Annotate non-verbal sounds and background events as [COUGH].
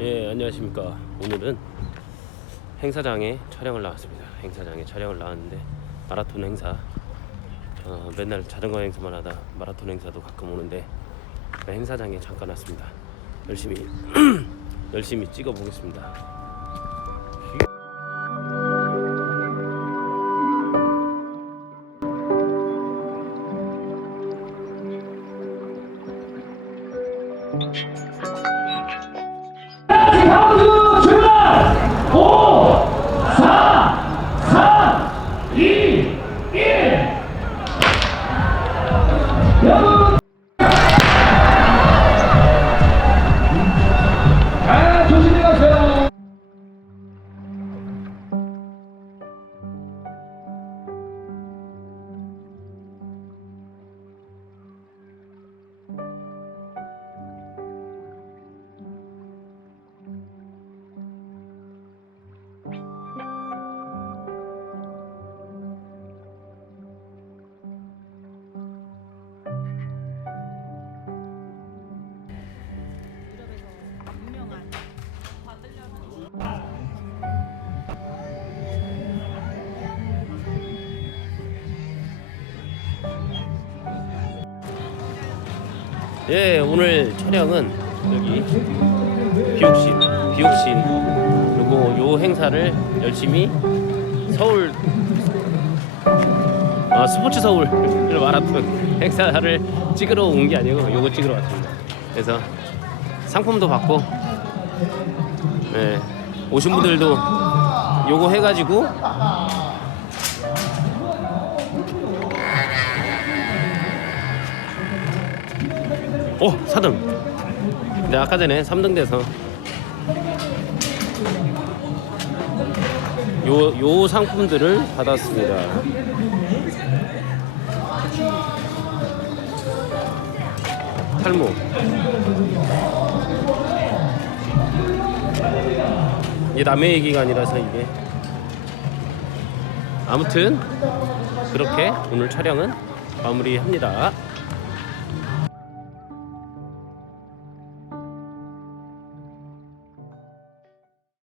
네, 안녕하십니까. 오늘은 행사장에 촬영을 나왔습니다. 행사장에 촬영을 나왔는데 마라톤 행사. 어, 맨날 자전거 행사만 하다 마라톤 행사도 가끔 오는데 네, 행사장에 잠깐 왔습니다. 열심히 [CLEARS THROAT] 열심히 찍어 보겠습니다. 하우스 출발! 5, 4, 3, 2, 1. 여러분! 예, 오늘 촬영은 여기 비옥신, 비옥신 그리고 요 행사를 열심히 서울 아 스포츠 서울 [LAUGHS] 마라톤 행사를 찍으러 온 게 아니고 요거 찍으러 왔습니다. 그래서 상품도 받고 예, 오신 분들도 요거 해가지고 오 4등. 근데 아까 전에 3등 돼서. 요, 요 상품들을 받았습니다. 탈모. 이게 남의 얘기가 아니라서 이게. 아무튼 그렇게 오늘 촬영은 마무리합니다